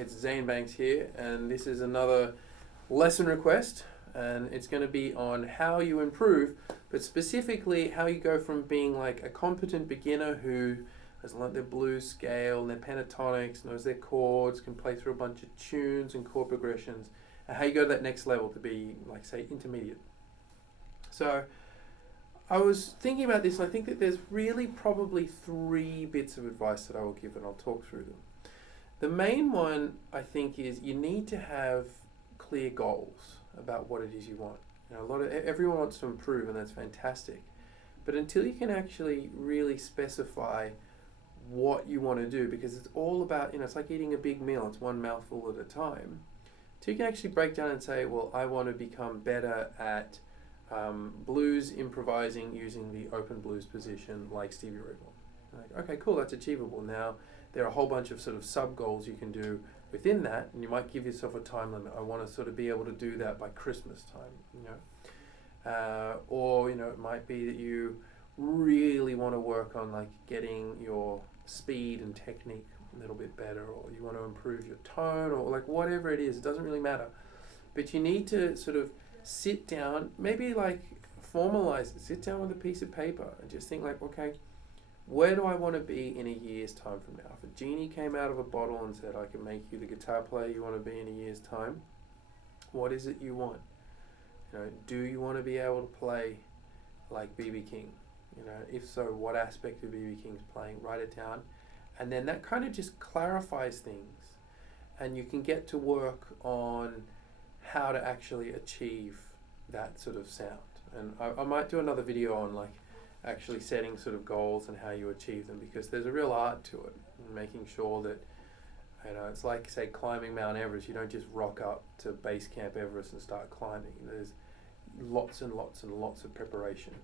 It's Zane Banks here, and this is another lesson request, and it's going to be on how you improve, but specifically how you go from being like a competent beginner who has learnt their blues scale and their pentatonics, knows their chords, can play through a bunch of tunes and chord progressions, and how you go to that next level to be, like, say, intermediate. So I was thinking about this, and I think that there's really probably 3 bits of advice that I will give, and I'll talk through them. The main one, I think, is you need to have clear goals about what it is you want. You know, everyone wants to improve, and that's fantastic. But until you can actually really specify what you want to do, because it's all about, it's like eating a big meal, it's one mouthful at a time. So you can actually break down and say, well, I want to become better at blues improvising using the open blues position like Stevie Ray Vaughan. Like, okay, cool, that's achievable. Now, there are a whole bunch of sort of sub-goals you can do within that, and you might give yourself a time limit. I want to sort of be able to do that by Christmas time, or, it might be that you really want to work on, like, getting your speed and technique a little bit better, or you want to improve your tone, or like whatever it is, it doesn't really matter. But you need to sort of sit down, maybe like formalize it, sit down with a piece of paper and just think like, okay, where do I want to be in a year's time from now? If a genie came out of a bottle and said, I can make you the guitar player you want to be in a year's time, what is it you want? Do you want to be able to play like B.B. King? If so, what aspect of B.B. King's playing? Write it down. And then that kind of just clarifies things, and you can get to work on how to actually achieve that sort of sound. And I might do another video on like actually setting sort of goals and how you achieve them, because there's a real art to it, and making sure that, it's like, say, climbing Mount Everest. You don't just rock up to base camp Everest and start climbing. There's lots and lots and lots of preparation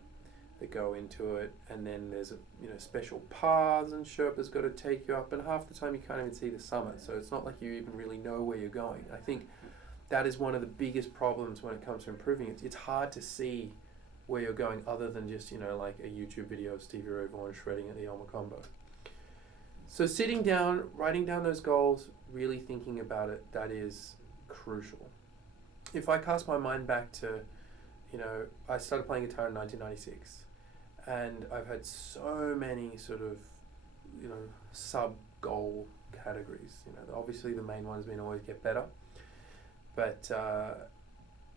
that go into it, and then there's special paths and Sherpa's got to take you up, and half the time you can't even see the summit, so it's not like you even really know where you're going. I think that is one of the biggest problems when it comes to improving. It's hard to see where you're going other than just like a YouTube video of Stevie Ray Vaughan shredding at the Elmer Combo. So sitting down, writing down those goals, really thinking about it, that is crucial. If I cast my mind back to, I started playing guitar in 1996, and I've had so many sort of, sub-goal categories. Obviously the main one's been always get better, but,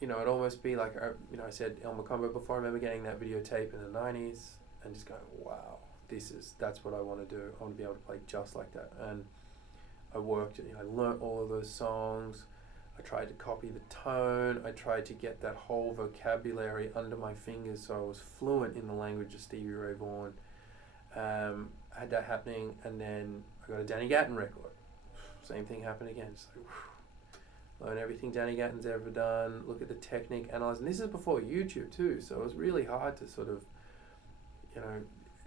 it'd almost be like, I said Elmer Combo before. I remember getting that videotape in the 90s and just going, wow, that's what I want to do. I want to be able to play just like that. And I worked, I learnt all of those songs. I tried to copy the tone. I tried to get that whole vocabulary under my fingers so I was fluent in the language of Stevie Ray Vaughan. I had that happening, and then I got a Danny Gatton record. Same thing happened again. It's like, learn everything Danny Gatton's ever done, look at the technique, analyze. And this is before YouTube too, so it was really hard to sort of,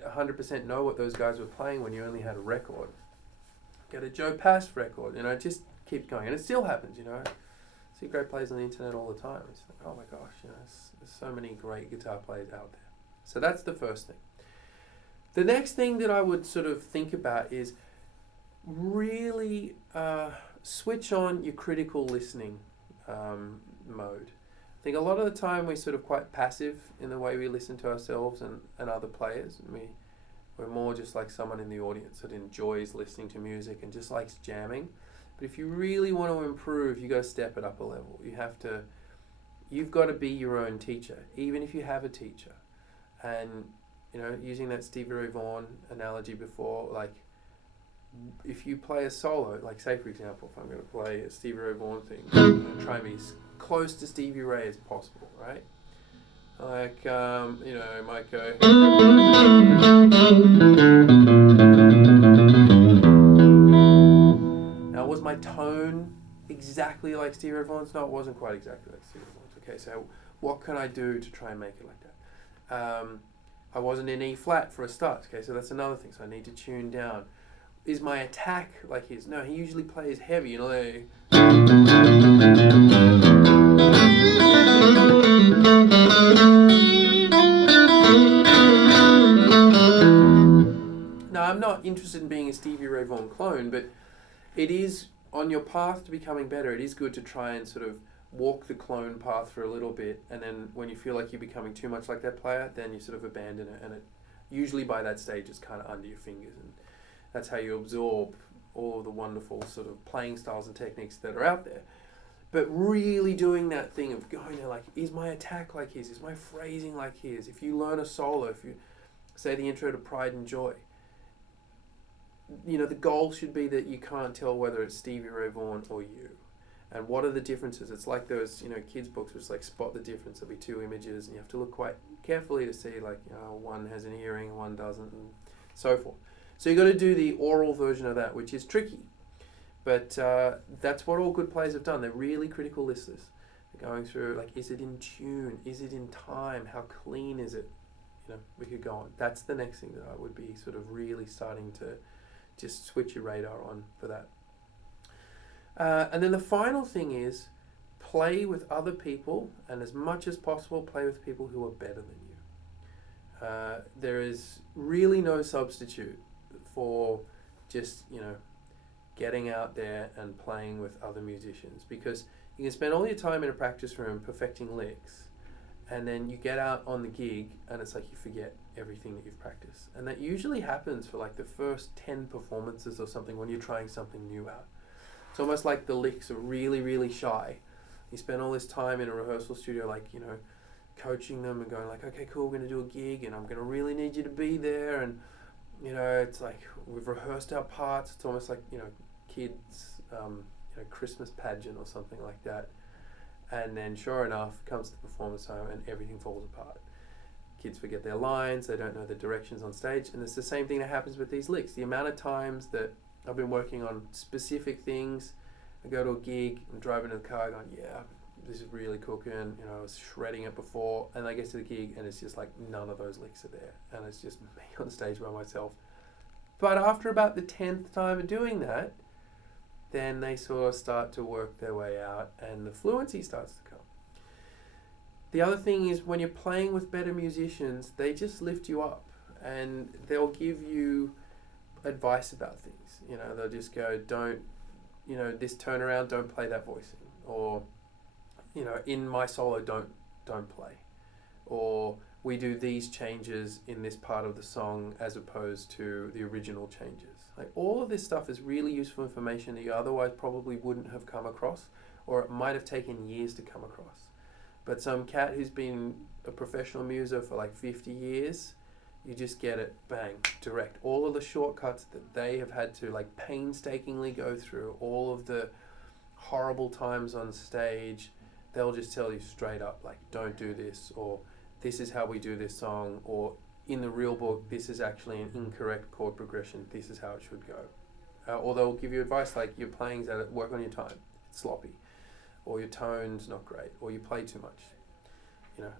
100% know what those guys were playing when you only had a record. Get a Joe Pass record, it just keeps going. And it still happens, I see great players on the internet all the time. It's like, oh my gosh, there's so many great guitar players out there. So that's the first thing. The next thing that I would sort of think about is really switch on your critical listening mode. I think a lot of the time we're sort of quite passive in the way we listen to ourselves and other players. We're more just like someone in the audience that enjoys listening to music and just likes jamming. But if you really want to improve, you got to step it up a level. You've got to be your own teacher, even if you have a teacher. And using that Stevie Ray Vaughan analogy before, like, if you play a solo, like say for example, if I'm going to play a Stevie Ray Vaughan thing, try and be as close to Stevie Ray as possible, right? Like, it might go. Now, was my tone exactly like Stevie Ray Vaughan's? No, it wasn't quite exactly like Stevie Ray Vaughan's. Okay, so what can I do to try and make it like that? I wasn't in E flat for a start. Okay, so that's another thing. So I need to tune down. Is my attack like his? No, he usually plays heavy, like. Now, I'm not interested in being a Stevie Ray Vaughan clone, but it is on your path to becoming better, it is good to try and sort of walk the clone path for a little bit, and then when you feel like you're becoming too much like that player, then you sort of abandon it, and it usually by that stage it's kind of under your fingers, and that's how you absorb all of the wonderful sort of playing styles and techniques that are out there. But really doing that thing of going there, like, is my attack like his? Is my phrasing like his? If you learn a solo, if you say the intro to Pride and Joy, the goal should be that you can't tell whether it's Stevie Ray Vaughan or you. And what are the differences? It's like those, kids' books, which like spot the difference. There'll be two images, and you have to look quite carefully to see, like, one has an earring, one doesn't, and so forth. So you've got to do the oral version of that, which is tricky. But that's what all good players have done. They're really critical listeners. They're going through, like, is it in tune? Is it in time? How clean is it? We could go on. That's the next thing that I would be sort of really starting to just switch your radar on for that. And then the final thing is play with other people, and as much as possible play with people who are better than you. There is really no substitute for just, getting out there and playing with other musicians, because you can spend all your time in a practice room perfecting licks, and then you get out on the gig and it's like you forget everything that you've practiced. And that usually happens for like the first 10 performances or something when you're trying something new out. It's almost like the licks are really, really shy. You spend all this time in a rehearsal studio, like, coaching them and going like, okay, cool, we're going to do a gig and I'm going to really need you to be there. And, it's like we've rehearsed our parts. It's almost like, kids, Christmas pageant or something like that. And then sure enough, comes to the performance time and everything falls apart. Kids forget their lines, they don't know the directions on stage, and it's the same thing that happens with these licks. The amount of times that I've been working on specific things, I go to a gig, I'm driving in the car going, yeah, this is really cooking, I was shredding it before, and I get to the gig and it's just like none of those licks are there, and it's just me on stage by myself. But after about the 10th time of doing that, then they sort of start to work their way out and the fluency starts to come. The other thing is when you're playing with better musicians, they just lift you up and they'll give you advice about things. They'll just go, don't, this turnaround, don't play that voicing. Or, in my solo, don't play. Or we do these changes in this part of the song as opposed to the original changes. Like, all of this stuff is really useful information that you otherwise probably wouldn't have come across, or it might have taken years to come across. But some cat who's been a professional muser for like 50 years, you just get it, bang, direct. All of the shortcuts that they have had to like painstakingly go through, all of the horrible times on stage, they'll just tell you straight up, like, don't do this, or this is how we do this song, or in the real book, this is actually an incorrect chord progression, this is how it should go. Or they'll give you advice like, your playing's at it, work on your time, it's sloppy, or your tone's not great, or you play too much.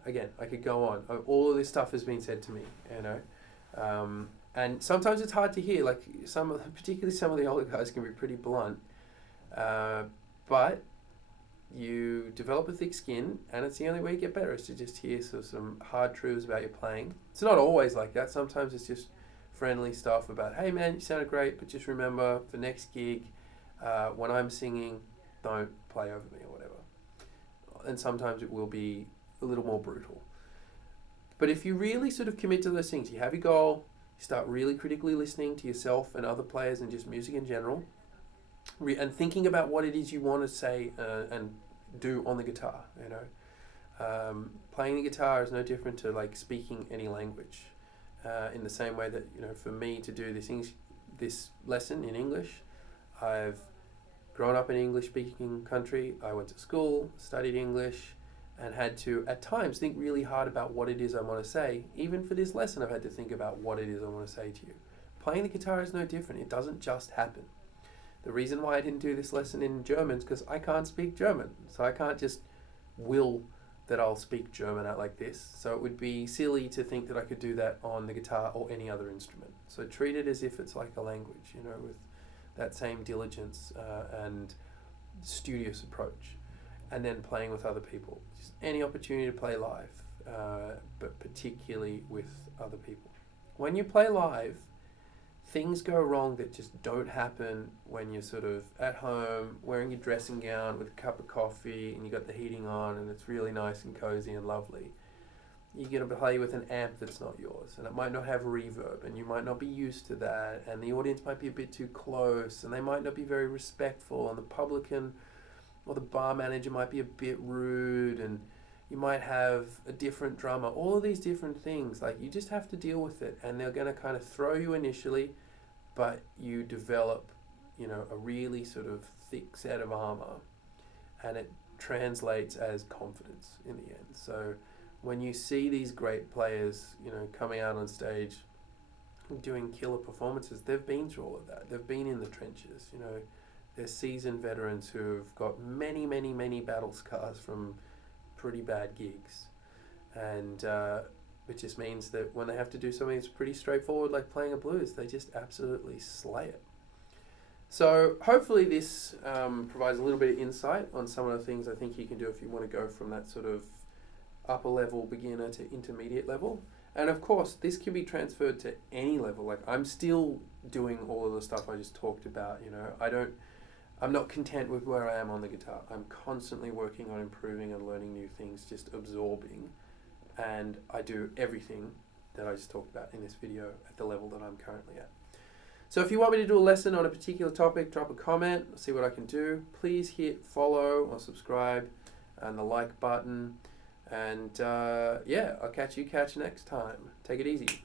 Again, I could go on. All of this stuff has been said to me, and sometimes it's hard to hear, like particularly some of the older guys can be pretty blunt, but you develop a thick skin, and it's the only way you get better is to just hear some hard truths about your playing. It's not always like that. Sometimes it's just friendly stuff about, hey man, you sounded great, but just remember for next gig, when I'm singing, don't play over me or whatever. And sometimes it will be a little more brutal. But if you really sort of commit to those things, you have your goal, you start really critically listening to yourself and other players and just music in general, and thinking about what it is you want to say and do on the guitar. Playing the guitar is no different to like speaking any language. In the same way that for me to do this lesson in English, I've grown up in an English-speaking country. I went to school, studied English, and had to at times think really hard about what it is I want to say. Even for this lesson, I've had to think about what it is I want to say to you. Playing the guitar is no different. It doesn't just happen. The reason why I didn't do this lesson in German is because I can't speak German. So I can't just will that I'll speak German out like this. So it would be silly to think that I could do that on the guitar or any other instrument. So treat it as if it's like a language, with that same diligence and studious approach. And then playing with other people. Just any opportunity to play live, but particularly with other people. When you play live, things go wrong that just don't happen when you're sort of at home wearing your dressing gown with a cup of coffee and you got the heating on and it's really nice and cozy and lovely. You're going to play with an amp that's not yours, and it might not have reverb, and you might not be used to that, and the audience might be a bit too close, and they might not be very respectful, and the publican or the bar manager might be a bit rude, and you might have a different drummer. All of these different things, like, you just have to deal with it, and they're going to kind of throw you initially, but you develop, you know, a really sort of thick set of armor, and it translates as confidence in the end. So when you see these great players, you know, coming out on stage doing killer performances, they've been through all of that. They've been in the trenches, you know. They're seasoned veterans who've got many, many, many battle scars from pretty bad gigs. And it just means that when they have to do something that's pretty straightforward, like playing a blues, they just absolutely slay it. So hopefully this provides a little bit of insight on some of the things I think you can do if you want to go from that sort of upper level beginner to intermediate level. And of course, this can be transferred to any level. Like, I'm still doing all of the stuff I just talked about, you know. I'm not content with where I am on the guitar. I'm constantly working on improving and learning new things, just absorbing. And I do everything that I just talked about in this video at the level that I'm currently at. So if you want me to do a lesson on a particular topic, drop a comment, see what I can do. Please hit follow or subscribe and the like button. And yeah, I'll catch you next time. Take it easy.